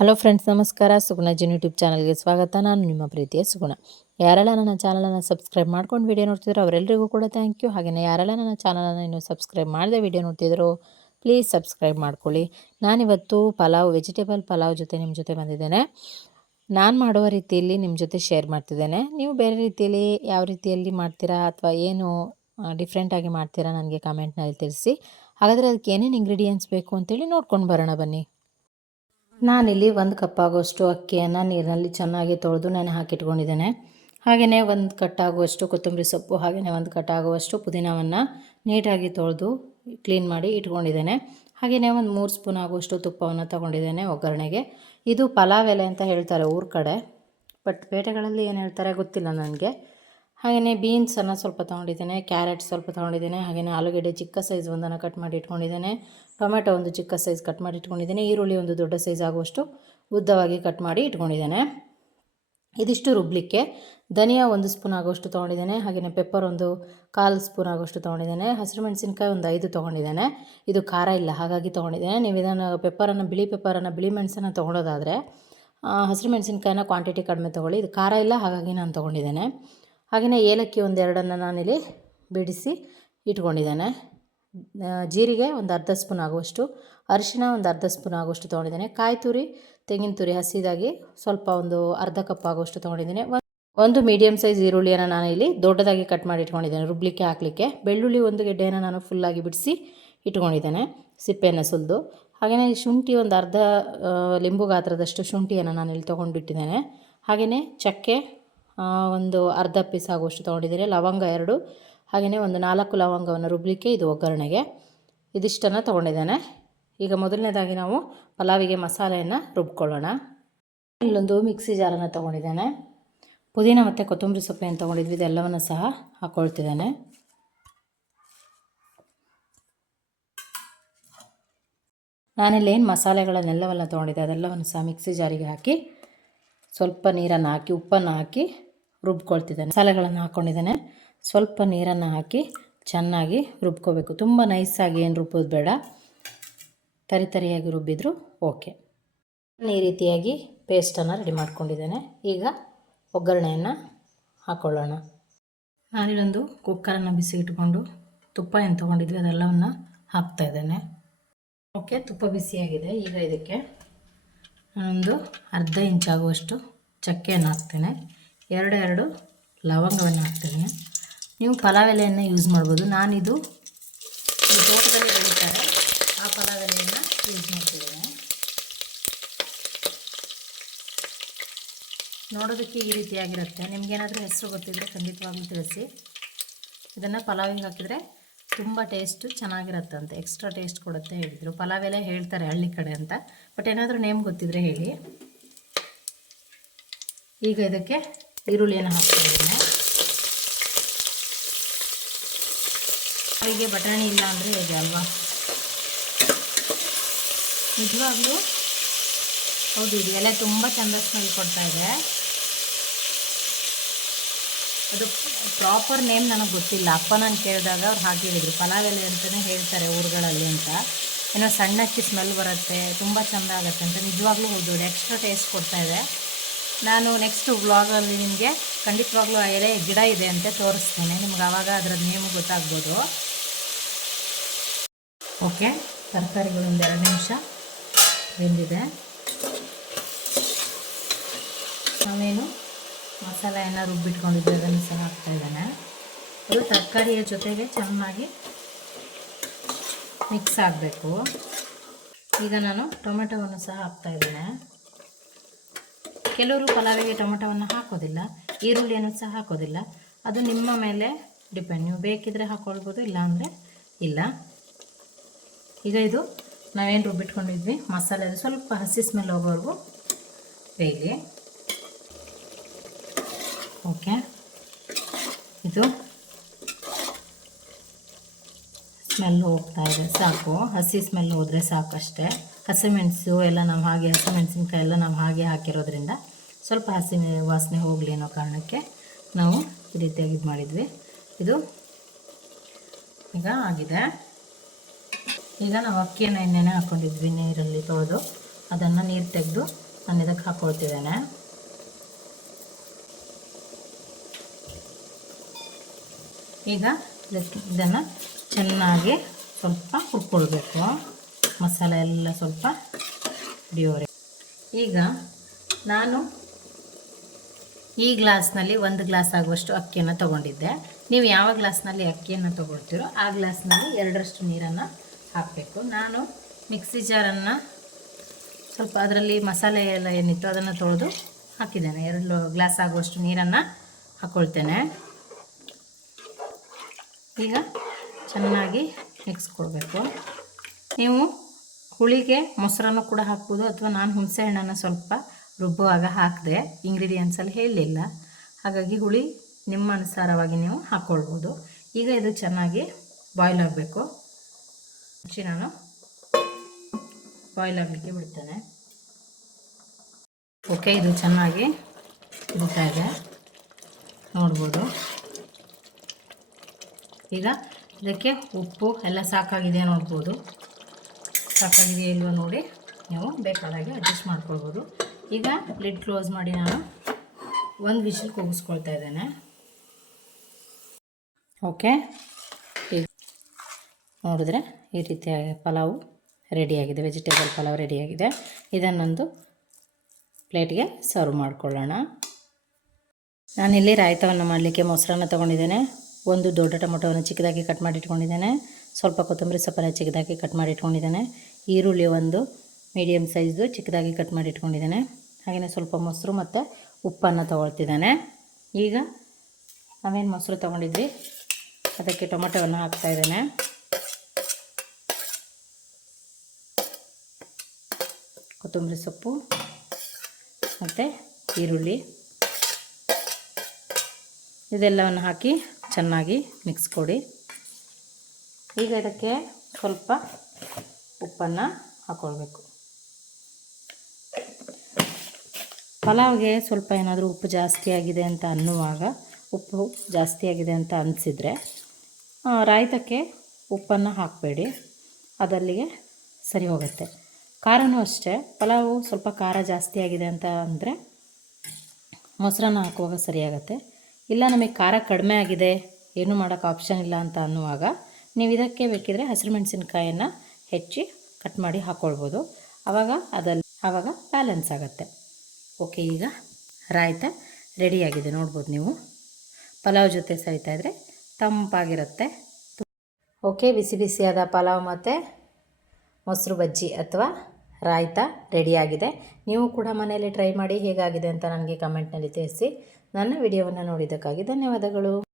Hello friends, ನಮಸ್ಕಾರ. ಸುಗುಣ ಜಿನ್ YouTube ಚಾನಲ್ಗೆ ಸ್ವಾಗತ. ನಾನು ನಿಮ್ಮ ಪ್ರೀತಿಯ ಸುಗುಣ. ಯಾರೆಲ್ಲ ನನ್ನ ಚಾನಲನ್ನು ಸಬ್ಸ್ಕ್ರೈಬ್ ಮಾಡ್ಕೊಂಡು ವಿಡಿಯೋ ನೋಡ್ತಿದ್ರು ಅವರೆಲ್ಲರಿಗೂ ಕೂಡ ಥ್ಯಾಂಕ್ ಯು. ಹಾಗೆಯೇ ಯಾರೆಲ್ಲ ನನ್ನ ಚಾನಲನ್ನು ಇನ್ನೂ ಸಬ್ಸ್ಕ್ರೈಬ್ ಮಾಡದೆ ವಿಡಿಯೋ ನೋಡ್ತಿದ್ರು ಪ್ಲೀಸ್ ಸಬ್ಸ್ಕ್ರೈಬ್ ಮಾಡ್ಕೊಳ್ಳಿ. ನಾನಿವತ್ತು ವೆಜಿಟೇಬಲ್ ಪಲಾವ್ ಜೊತೆ ನಿಮ್ಮ ಜೊತೆ ಬಂದಿದ್ದೇನೆ. ನಾನು ಮಾಡುವ ರೀತಿಯಲ್ಲಿ ನಿಮ್ಮ ಜೊತೆ ಶೇರ್ ಮಾಡ್ತಿದ್ದೇನೆ. ನೀವು ಬೇರೆ ರೀತಿಯಲ್ಲಿ ಯಾವ ರೀತಿಯಲ್ಲಿ ಮಾಡ್ತೀರಾ ಅಥವಾ ಏನು ಡಿಫ್ರೆಂಟಾಗಿ ಮಾಡ್ತೀರಾ ನನಗೆ ಕಮೆಂಟ್ನಲ್ಲಿ ತಿಳಿಸಿ. ಹಾಗಾದರೆ ಅದಕ್ಕೆ ಏನೇನು ಇಂಗ್ರೀಡಿಯೆಂಟ್ಸ್ ಬೇಕು ಅಂತೇಳಿ ನೋಡ್ಕೊಂಡು ಬರೋಣ ಬನ್ನಿ. ನಾನಿಲ್ಲಿ 1 ಕಪ್ ಆಗುವಷ್ಟು ಅಕ್ಕಿಯನ್ನು ನೀರಿನಲ್ಲಿ ಚೆನ್ನಾಗಿ ತೊಳೆದು ನೆನೆ ಹಾಕಿಟ್ಕೊಂಡಿದ್ದೇನೆ. ಹಾಗೆಯೇ 1 ಕಟ್ಟಾಗುವಷ್ಟು ಕೊತ್ತಂಬರಿ ಸೊಪ್ಪು, ಹಾಗೆಯೇ 1 ಕಟ್ಟಾಗುವಷ್ಟು ಪುದೀನವನ್ನು ನೀಟಾಗಿ ತೊಳೆದು ಕ್ಲೀನ್ ಮಾಡಿ ಇಟ್ಕೊಂಡಿದ್ದೇನೆ. ಹಾಗೆಯೇ 3 ಸ್ಪೂನ್ ಆಗುವಷ್ಟು ತುಪ್ಪವನ್ನು ತಗೊಂಡಿದ್ದೇನೆ ಒಗ್ಗರಣೆಗೆ. ಇದು ಪಲಾವ್ ಎಲೆ ಅಂತ ಹೇಳ್ತಾರೆ ಊರ ಕಡೆ, ಬಟ್ ಪೇಟೆಗಳಲ್ಲಿ ಏನು ಹೇಳ್ತಾರೆ ಗೊತ್ತಿಲ್ಲ ನನಗೆ. ಹಾಗೆಯೇ ಬೀನ್ಸನ್ನು ಸ್ವಲ್ಪ ತೊಗೊಂಡಿದ್ದೇನೆ, ಕ್ಯಾರೆಟ್ ಸ್ವಲ್ಪ ತೊಗೊಂಡಿದ್ದೇನೆ, ಹಾಗೆಯೇ ಆಲೂಗೆಡ್ಡೆ ಚಿಕ್ಕ ಸೈಜ್ ಒಂದನ್ನು ಕಟ್ ಮಾಡಿ ಇಟ್ಕೊಂಡಿದ್ದೇನೆ, ಟೊಮೆಟೊ ಒಂದು ಚಿಕ್ಕ ಸೈಜ್ ಕಟ್ ಮಾಡಿ ಇಟ್ಕೊಂಡಿದ್ದೇನೆ, ಈರುಳ್ಳಿ ಒಂದು ದೊಡ್ಡ ಸೈಜ್ ಆಗುವಷ್ಟು ಉದ್ದವಾಗಿ ಕಟ್ ಮಾಡಿ ಇಟ್ಕೊಂಡಿದ್ದೇನೆ. ಇದಿಷ್ಟು ರುಬ್ಲಿಕ್ಕೆ. ಧನಿಯಾ 1 ಸ್ಪೂನ್ ಆಗುವಷ್ಟು ತೊಗೊಂಡಿದ್ದೇನೆ, ಹಾಗೆಯೇ ಪೆಪ್ಪರ್ ಒಂದು 1/4 ಸ್ಪೂನ್ ಆಗುವಷ್ಟು ತೊಗೊಂಡಿದ್ದೇನೆ, ಹಸಿರು ಮೆಣಸಿನ್ಕಾಯಿ ಒಂದು 5 ತೊಗೊಂಡಿದ್ದೇನೆ. ಇದು ಖಾರ ಇಲ್ಲ ಹಾಗಾಗಿ ತೊಗೊಂಡಿದ್ದೇನೆ. ನೀವು ಇದನ್ನು ಬಿಳಿ ಮೆಣಸನ್ನು ತೊಗೊಳೋದಾದರೆ ಹಸಿರು ಮೆಣಸಿನ್ಕಾಯಿನ ಕ್ವಾಂಟಿಟಿ ಕಡಿಮೆ ತೊಗೊಳ್ಳಿ. ಇದು ಖಾರ ಇಲ್ಲ ಹಾಗಾಗಿ ನಾನು ತೊಗೊಂಡಿದ್ದೇನೆ. ಹಾಗೆಯೇ ಏಲಕ್ಕಿ 1-2 ನಾನಿಲ್ಲಿ ಬಿಡಿಸಿ ಇಟ್ಕೊಂಡಿದ್ದೇನೆ. ಜೀರಿಗೆ ಒಂದು ಅರ್ಧ ಸ್ಪೂನ್ ಆಗುವಷ್ಟು, ಅರಿಶಿನ ಒಂದು ಅರ್ಧ ಸ್ಪೂನ್ ಆಗುವಷ್ಟು ತೊಗೊಂಡಿದ್ದೇನೆ. ಕಾಯಿ ತುರಿ, ತೆಂಗಿನ ತುರಿ ಹಸಿದಾಗಿ ಸ್ವಲ್ಪ ಒಂದು ಅರ್ಧ ಕಪ್ ಆಗುವಷ್ಟು ತೊಗೊಂಡಿದ್ದೇನೆ. ಒಂದು ಮೀಡಿಯಮ್ ಸೈಜ್ ಈರುಳ್ಳಿಯನ್ನು ನಾನು ಇಲ್ಲಿ ದೊಡ್ಡದಾಗಿ ಕಟ್ ಮಾಡಿ ಇಟ್ಕೊಂಡಿದ್ದೇನೆ ರುಬ್ಲಿಕ್ಕೆ ಹಾಕಲಿಕ್ಕೆ. ಬೆಳ್ಳುಳ್ಳಿ 1 ಗೆಡ್ಡೆಯನ್ನು ನಾನು ಫುಲ್ಲಾಗಿ ಬಿಡಿಸಿ ಇಟ್ಕೊಂಡಿದ್ದೇನೆ ಸಿಪ್ಪೆಯನ್ನು ಸುಲಿದು. ಹಾಗೆಯೇ ಶುಂಠಿ ಒಂದು ಅರ್ಧ ಲಿಂಬು ಗಾತ್ರದಷ್ಟು ಶುಂಠಿಯನ್ನು ನಾನು ಇಲ್ಲಿ ತೊಗೊಂಡ್ಬಿಟ್ಟಿದ್ದೇನೆ. ಹಾಗೆಯೇ ಚಕ್ಕೆ ಒಂದು ಅರ್ಧ ಪೀಸ್ ಆಗುವಷ್ಟು ತೊಗೊಂಡಿದ್ದೇನೆ, ಲವಂಗ 2, ಹಾಗೆಯೇ ಒಂದು 4 ಲವಂಗವನ್ನು ರುಬ್ಲಿಕ್ಕೆ ಇದು ಒಗ್ಗರಣೆಗೆ. ಇದಿಷ್ಟನ್ನು ತೊಗೊಂಡಿದ್ದೇನೆ. ಈಗ ಮೊದಲನೇದಾಗಿ ನಾವು ಪಲಾವಿಗೆ ಮಸಾಲೆಯನ್ನು ರುಬ್ಕೊಳ್ಳೋಣ. ಇಲ್ಲೊಂದು ಮಿಕ್ಸಿ ಜಾರನ್ನು ತೊಗೊಂಡಿದ್ದೇನೆ. ಪುದೀನ ಮತ್ತು ಕೊತ್ತಂಬರಿ ಸೊಪ್ಪು ಏನು ತೊಗೊಂಡಿದ್ವಿ ಇದೆಲ್ಲವನ್ನು ಸಹ ಹಾಕ್ಕೊಳ್ತಿದ್ದೇನೆ. ನಾನಿಲ್ಲಿ ಏನು ಮಸಾಲೆಗಳನ್ನೆಲ್ಲವೆಲ್ಲ ತೊಗೊಂಡಿದ್ದೆ ಅದೆಲ್ಲವನ್ನು ಸಹ ಮಿಕ್ಸಿ ಜಾರಿಗೆ ಹಾಕಿ ಸ್ವಲ್ಪ ನೀರನ್ನು ಹಾಕಿ ಉಪ್ಪನ್ನು ಹಾಕಿ ರುಬ್ಕೊಳ್ತಿದ್ದೇನೆ. ಮಸಾಲೆಗಳನ್ನು ಹಾಕ್ಕೊಂಡಿದ್ದೇನೆ. ಸ್ವಲ್ಪ ನೀರನ್ನು ಹಾಕಿ ಚೆನ್ನಾಗಿ ರುಬ್ಕೋಬೇಕು. ತುಂಬ ನೈಸಾಗಿ ಏನು ರುಬ್ಬೋದು ಬೇಡ, ತರಿಯಾಗಿ ರುಬ್ಬಿದ್ರು ಓಕೆ. ಈ ರೀತಿಯಾಗಿ ಪೇಸ್ಟನ್ನು ರೆಡಿ ಮಾಡ್ಕೊಂಡಿದ್ದೇನೆ. ಈಗ ಒಗ್ಗರಣೆಯನ್ನು ಹಾಕ್ಕೊಳ್ಳೋಣ. ನಾನಿಲ್ಲೊಂದು ಕುಕ್ಕರನ್ನು ಬಿಸಿ ಇಟ್ಕೊಂಡು ತುಪ್ಪ ಏನು ತೊಗೊಂಡಿದ್ವಿ ಅದೆಲ್ಲವನ್ನು ಹಾಕ್ತಾಯಿದ್ದೇನೆ. ಓಕೆ, ತುಪ್ಪ ಬಿಸಿಯಾಗಿದೆ. ಈಗ ಇದಕ್ಕೆ ನಾನೊಂದು ಅರ್ಧ ಇಂಚಾಗುವಷ್ಟು ಚಕ್ಕೆಯನ್ನು ಹಾಕ್ತೇನೆ, 2 ಲವಂಗವನ್ನು ಹಾಕ್ತೇನೆ. ನೀವು ಪಲಾವ್ ಎಲೆಯನ್ನು ಯೂಸ್ ಮಾಡ್ಬೋದು. ನಾನಿದು ಈ ತೋಟದಲ್ಲಿ ಬೆಳೀತಾರೆ ಆ ಪಲಾವ್ ಎಲೆಯನ್ನು ಯೂಸ್ ಮಾಡ್ತಿದ್ದೇನೆ. ನೋಡೋದಕ್ಕೆ ಈ ರೀತಿಯಾಗಿರುತ್ತೆ. ನಿಮಗೇನಾದರೂ ಹೆಸರು ಗೊತ್ತಿದ್ದರೆ ಖಂಡಿತವಾಗ್ಲೂ ತಿಳಿಸಿ. ಇದನ್ನು ಪಲಾವಿಗೆ ಹಾಕಿದರೆ ತುಂಬ ಟೇಸ್ಟು ಚೆನ್ನಾಗಿರುತ್ತಂತೆ, ಎಕ್ಸ್ಟ್ರಾ ಟೇಸ್ಟ್ ಕೊಡುತ್ತೆ ಹೇಳಿದರು. ಪಲಾವ್ ಎಲೆ ಹೇಳ್ತಾರೆ ಹಳ್ಳಿ ಕಡೆ ಅಂತ, ಬಟ್ ಏನಾದರೂ ನೇಮ್ ಗೊತ್ತಿದ್ದರೆ ಹೇಳಿ. ಈಗ ಇದಕ್ಕೆ ಈರುಳ್ಳಿಯನ್ನು ಹಾಕ್ತಿದ್ದೇನೆ. ಅವರಿಗೆ ಬಟಾಣಿ ಇಲ್ಲ ಅಂದರೆ ಹೇಗೆ ಅಲ್ವಾ, ನಿಜವಾಗ್ಲೂ ಹೌದು. ಇದು ಎಲೆ ತುಂಬ ಚೆಂದ ಸ್ಮೆಲ್ ಕೊಡ್ತಾ ಇದೆ. ಅದು ಪ್ರಾಪರ್ ನೇಮ್ ನನಗೆ ಗೊತ್ತಿಲ್ಲ. ಅಪ್ಪ ನಾನು ಕೇಳಿದಾಗ ಅವ್ರು ಹಾಗೆ ಹೇಳಿದರು, ಪಲಾವ್ ಎಲೆ ಅಂತಲೇ ಹೇಳ್ತಾರೆ ಊರುಗಳಲ್ಲಿ ಅಂತ. ಏನೋ ಸಣ್ಣಕ್ಕಿ ಸ್ಮೆಲ್ ಬರುತ್ತೆ, ತುಂಬ ಚೆಂದ ಆಗುತ್ತೆ ಅಂತ. ನಿಜವಾಗ್ಲೂ ಹೌದು, ಎಕ್ಸ್ಟ್ರಾ ಟೇಸ್ಟ್ ಕೊಡ್ತಾಯಿದೆ. ನಾನು ನೆಕ್ಸ್ಟ್ ವ್ಲಾಗಲ್ಲಿ ನಿಮಗೆ ಖಂಡಿತವಾಗ್ಲೂ ಆ ಎಲೆ ಗಿಡ ಇದೆ ಅಂತ ತೋರಿಸ್ತೇನೆ. ನಿಮ್ಗೆ ಆವಾಗ ಅದರ ನೇಮು ಗೊತ್ತಾಗ್ಬೋದು. ಓಕೆ, ತರಕಾರಿಗಳು 2 ನಿಮಿಷ ಬೆಂದಿದೆ. ನಾವೇನು ಮಸಾಲೆಯನ್ನು ರುಬ್ಬಿಟ್ಕೊಂಡಿದ್ವಿ ಅದನ್ನು ಸಹ ಹಾಕ್ತಾಯಿದ್ದೇನೆ. ಅದು ತರಕಾರಿಯ ಜೊತೆಗೆ ಚೆನ್ನಾಗಿ ಮಿಕ್ಸ್ ಆಗಬೇಕು. ಈಗ ನಾನು ಟೊಮೆಟೊವನ್ನು ಸಹ ಹಾಕ್ತಾಯಿದ್ದೇನೆ. ಕೆಲವರು ಪಲಾವಿಗೆ ಟೊಮೆಟೊವನ್ನು ಹಾಕೋದಿಲ್ಲ, ಈರುಳ್ಳಿಯನ್ನು ಸಹ ಹಾಕೋದಿಲ್ಲ. ಅದು ನಿಮ್ಮ ಮೇಲೆ ಡಿಪೆಂಡ್. ನೀವು ಬೇಕಿದ್ದರೆ ಹಾಕ್ಕೊಳ್ಬೋದು, ಇಲ್ಲ ಅಂದರೆ ಇಲ್ಲ. ಈಗ ಇದು ನಾವೇನು ರುಬ್ಬಿಟ್ಕೊಂಡಿದ್ವಿ ಮಸಾಲೆ ಅದು ಸ್ವಲ್ಪ ಹಸಿ ಸ್ಮೆಲ್ ಹೋಗೋವರೆಗೂ ಬೇಯಲಿ. ಓಕೆ, ಇದು ಸ್ಮೆಲ್ ಹೋಗ್ತಾ ಇದೆ, ಸಾಕು. ಹಸಿ ಸ್ಮೆಲ್ ಹೋದರೆ ಸಾಕಷ್ಟೇ. ಹಸಿಮೆಣಸು ಎಲ್ಲ ನಾವು ಹಾಗೆ, ಹಸಿಮೆಣಸಿನ್ಕಾಯಿ ಎಲ್ಲ ನಾವು ಹಾಗೆ ಹಾಕಿರೋದ್ರಿಂದ ಸ್ವಲ್ಪ ಹಸಿ ವಾಸನೆ ಹೋಗಲಿ ಅನ್ನೋ ಕಾರಣಕ್ಕೆ ನಾವು ಈ ರೀತಿಯಾಗಿ ಇದು ಮಾಡಿದ್ವಿ. ಇದು ಈಗ ಆಗಿದೆ. ಈಗ ನಾವು ಅಕ್ಕಿಯನ್ನು ನೆನೆ ಹಾಕ್ಕೊಂಡಿದ್ವಿ ನೀರಲ್ಲಿ ತೊಳೆದು, ಅದನ್ನು ನೀರು ತೆಗೆದು ನಾನು ಇದಕ್ಕೆ ಹಾಕ್ಕೊಳ್ತಿದ್ದೇನೆ. ಈಗ ಇದನ್ನು ಚೆನ್ನಾಗಿ ಸ್ವಲ್ಪ ಹುರ್ಕೊಳ್ಬೇಕು. ಮಸಾಲೆ ಎಲ್ಲ ಸ್ವಲ್ಪ ಹಿಡಿಯೋರೆ. ಈಗ ನಾನು ಈ ಗ್ಲಾಸ್ನಲ್ಲಿ 1 ಗ್ಲಾಸ್ ಆಗುವಷ್ಟು ಅಕ್ಕಿಯನ್ನು ತೊಗೊಂಡಿದ್ದೆ. ನೀವು ಯಾವ ಗ್ಲಾಸ್ನಲ್ಲಿ ಅಕ್ಕಿಯನ್ನು ತೊಗೊಳ್ತೀರೋ ಆ ಗ್ಲಾಸ್ನಲ್ಲಿ 2ರಷ್ಟು ನೀರನ್ನು ಹಾಕಬೇಕು. ನಾನು ಮಿಕ್ಸಿ ಜಾರನ್ನು ಸ್ವಲ್ಪ ಅದರಲ್ಲಿ ಮಸಾಲೆ ಎಲ್ಲ ಏನಿತ್ತು ಅದನ್ನು ತೊಳೆದು ಹಾಕಿದ್ದೇನೆ. 2 ಗ್ಲಾಸ್ ಆಗುವಷ್ಟು ನೀರನ್ನು ಹಾಕ್ಕೊಳ್ತೇನೆ. ಈಗ ಚೆನ್ನಾಗಿ ಮಿಕ್ಸ್ ಕೊಡಬೇಕು. ನೀವು ಹುಳಿಗೆ ಮೊಸರನ್ನು ಕೂಡ ಹಾಕ್ಬೋದು, ಅಥವಾ ನಾನು ಹುಣಸೆ ಹಣ್ಣನ್ನು ಸ್ವಲ್ಪ ರುಬ್ಬುವಾಗ ಹಾಕಿದೆ, ಇಂಗ್ರೀಡಿಯೆಂಟ್ಸಲ್ಲಿ ಹೇಳಲಿಲ್ಲ. ಹಾಗಾಗಿ ಹುಳಿ ನಿಮ್ಮ ಅನುಸಾರವಾಗಿ ನೀವು ಹಾಕ್ಕೊಳ್ಬೋದು. ಈಗ ಇದು ಚೆನ್ನಾಗಿ ಬಾಯ್ಲ್ ಆಗಬೇಕು. ನಾನು ಬಾಯ್ಲ್ ಆಗಲಿಕ್ಕೆ ಬಿಡ್ತೇನೆ. ಓಕೆ, ಇದು ಚೆನ್ನಾಗಿ ಕುದೀತಾ ಇದೆ ನೋಡ್ಬೋದು. ಈಗ ಇದಕ್ಕೆ ಉಪ್ಪು ಎಲ್ಲ ಸಾಕಾಗಿದೆ ನೋಡ್ಬೋದು. ಸಾಕಾಗಿದೆ ಇಲ್ವ ನೋಡಿ, ನೀವು ಬೇಕಾದಾಗೆ ಅಡ್ಜಸ್ಟ್ ಮಾಡ್ಕೊಳ್ಬೋದು. ಈಗ ಲಿಡ್ ಕ್ಲೋಸ್ ಮಾಡಿ ನಾನು 1 ವಿಷಲ್ ಕೂಗಿಸ್ಕೊಳ್ತಾ ಇದ್ದೇನೆ. ಓಕೆ, ಈಗ ನೋಡಿದ್ರೆ ಈ ರೀತಿಯಾಗಿ ಪಲಾವು ರೆಡಿಯಾಗಿದೆ, ವೆಜಿಟೇಬಲ್ ಪಲಾವ್ ರೆಡಿಯಾಗಿದೆ. ಇದನ್ನೊಂದು ಪ್ಲೇಟ್ಗೆ ಸರ್ವ್ ಮಾಡ್ಕೊಳ್ಳೋಣ. ನಾನಿಲ್ಲಿ ರಾಯ್ತವನ್ನು ಮಾಡಲಿಕ್ಕೆ ಮೊಸರನ್ನು ತೊಗೊಂಡಿದ್ದೇನೆ. 1 ದೊಡ್ಡ ಟೊಮೊಟೊವನ್ನು ಚಿಕ್ಕದಾಗಿ ಕಟ್ ಮಾಡಿ ಇಟ್ಕೊಂಡಿದ್ದೇನೆ. ಸ್ವಲ್ಪ ಕೊತ್ತಂಬರಿ ಸೊಪ್ಪನ್ನು ಚಿಕ್ಕದಾಗಿ ಕಟ್ ಮಾಡಿ ಇಟ್ಕೊಂಡಿದ್ದೇನೆ. ಈರುಳ್ಳಿ 1 ಮೀಡಿಯಮ್ ಸೈಜು ಚಿಕ್ಕದಾಗಿ ಕಟ್ ಮಾಡಿ ಇಟ್ಕೊಂಡಿದ್ದೇನೆ. ಹಾಗೆಯೇ ಸ್ವಲ್ಪ ಮೊಸರು ಮತ್ತು ಉಪ್ಪನ್ನು ತೊಗೊಳ್ತಿದ್ದೇನೆ. ಈಗ ನಾವೇನು ಮೊಸರು ತೊಗೊಂಡಿದ್ವಿ ಅದಕ್ಕೆ ಟೊಮೊಟೊವನ್ನು ಹಾಕ್ತಾಯಿದ್ದೇನೆ. ಕೊತ್ತಂಬರಿ ಸೊಪ್ಪು ಮತ್ತು ಈರುಳ್ಳಿ ಇದೆಲ್ಲವನ್ನು ಹಾಕಿ ಚೆನ್ನಾಗಿ ಮಿಕ್ಸ್ ಕೊಡಿ. ಈಗ ಇದಕ್ಕೆ ಸ್ವಲ್ಪ ಉಪ್ಪನ್ನು ಹಾಕ್ಕೊಳ್ಬೇಕು. ಪಲಾವ್ಗೆ ಸ್ವಲ್ಪ ಏನಾದರೂ ಉಪ್ಪು ಜಾಸ್ತಿ ಆಗಿದೆ ಅಂತ ಅನ್ನುವಾಗ, ಉಪ್ಪು ಜಾಸ್ತಿ ಆಗಿದೆ ಅಂತ ಅನಿಸಿದರೆ ರಾಯ್ತಕ್ಕೆ ಉಪ್ಪನ್ನು ಹಾಕಬೇಡಿ, ಅದಲ್ಲಿಗೆ ಸರಿ ಹೋಗುತ್ತೆ. ಖಾರನೂ ಅಷ್ಟೇ, ಪಲಾವು ಸ್ವಲ್ಪ ಖಾರ ಜಾಸ್ತಿ ಆಗಿದೆ ಅಂತ ಅಂದರೆ ಮೊಸರನ್ನ ಹಾಕುವಾಗ ಸರಿಯಾಗತ್ತೆ. ಇಲ್ಲ ನಮಗೆ ಖಾರ ಕಡಿಮೆ ಆಗಿದೆ, ಏನೂ ಮಾಡೋಕ್ಕೆ ಆಪ್ಷನ್ ಇಲ್ಲ ಅಂತ ಅನ್ನುವಾಗ ನೀವು ಇದಕ್ಕೆ ಬೇಕಿದ್ರೆ ಹಸಿರು ಮೆಣಸಿನ್ಕಾಯನ್ನು ಹೆಚ್ಚಿ ಕಟ್ ಮಾಡಿ ಹಾಕ್ಕೊಳ್ಬೋದು. ಆವಾಗ ಬ್ಯಾಲೆನ್ಸ್ ಆಗುತ್ತೆ. ಓಕೆ, ಈಗ ರಾಯ್ತ ರೆಡಿಯಾಗಿದೆ ನೋಡ್ಬೋದು ನೀವು. ಪಲಾವ್ ಜೊತೆ ಸವಿತಾ ಇದ್ದರೆ ತಂಪಾಗಿರುತ್ತೆ. ಓಕೆ, ಬಿಸಿ ಬಿಸಿಯಾದ ಪಲಾವ್ ಮತ್ತು ಮೊಸರು ಬಜ್ಜಿ ಅಥವಾ ರಾಯ್ತ ರೆಡಿಯಾಗಿದೆ. ನೀವು ಕೂಡ ಮನೆಯಲ್ಲಿ ಟ್ರೈ ಮಾಡಿ ಹೇಗಾಗಿದೆ ಅಂತ ನನಗೆ ಕಮೆಂಟ್ನಲ್ಲಿ ತಿಳಿಸಿ. ನನ್ನ ವಿಡಿಯೋವನ್ನು ನೋಡಿದ್ದಕ್ಕಾಗಿ ಧನ್ಯವಾದಗಳು.